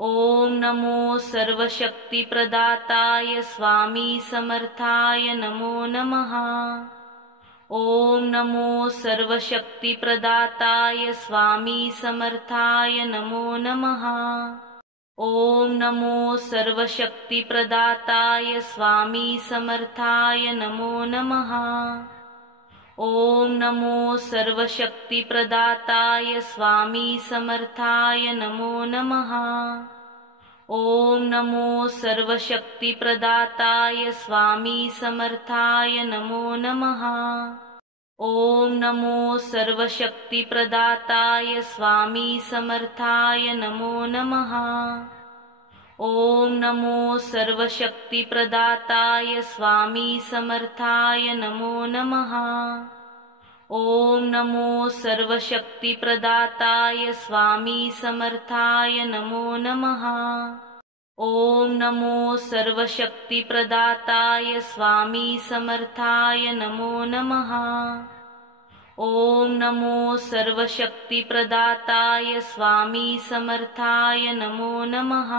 ॐ नमो सर्वशक्तिप्रदाताय स्वामी समर्थाय नमो नमः। ॐ नमो सर्वशक्तिप्रदाताय स्वामी समर्थाय नमो नमः। ॐ नमो सर्वशक्तिप्रदाताय स्वामी समर्थाय नमो नमः। ॐ नमो सर्वशक्तिप्रदाताय स्वामी समर्थाय नमो नमः। ॐ नमो सर्वशक्तिप्रदाताय स्वामी समर्थाय नमो नमः। ॐ नमो सर्वशक्तिप्रदाताय स्वामी समर्थाय नमो नमः। ॐ नमो सर्वशक्तिप्रदाताय स्वामी समर्थाय नमो नमः। ॐ नमो सर्वशक्तिप्रदाताय स्वामी समर्थाय नमो नमः। ॐ नमो सर्वशक्तिप्रदाताय स्वामी समर्थाय नमो नमः। ॐ नमो सर्वशक्तिप्रदाताय स्वामी समर्थाय नमो नमः।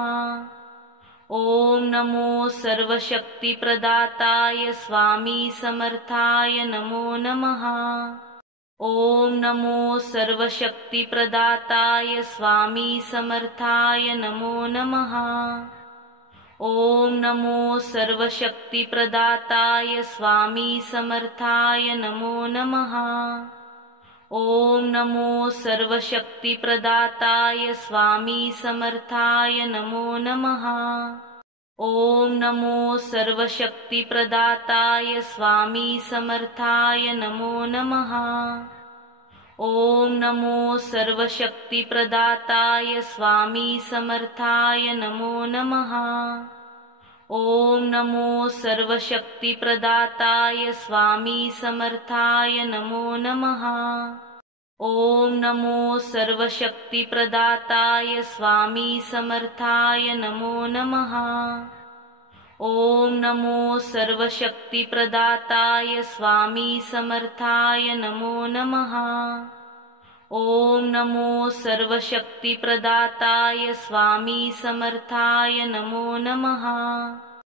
ॐ नमो सर्वशक्तिप्रदाताय स्वामी समर्थाय नमो नमः। ॐ नमो सर्वशक्तिप्रदाताय स्वामी समर्थाय नमो नमः। ॐ नमो सर्वशक्तिप्रदाताय स्वामी समर्थाय नमो नमः। ॐ नमो सर्वशक्तिप्रदाताय स्वामी समर्थाय नमो नमः। ॐ नमो सर्वशक्तिप्रदाताय स्वामी समर्थाय नमो नमः। ॐ नमो सर्वशक्तिप्रदाताय स्वामी समर्थाय नमो नमः। ॐ नमो सर्वशक्तिप्रदाताय स्वामी समर्थाय नमो नमः। ॐ नमो सर्वशक्तिप्रदाताय स्वामी समर्थाय नमो नमः। ॐ नमो सर्वशक्तिप्रदाताय स्वामी समर्थाय नमो नमः। ॐ नमो सर्वशक्तिप्रदाताय स्वामी समर्थाय नमो नमः।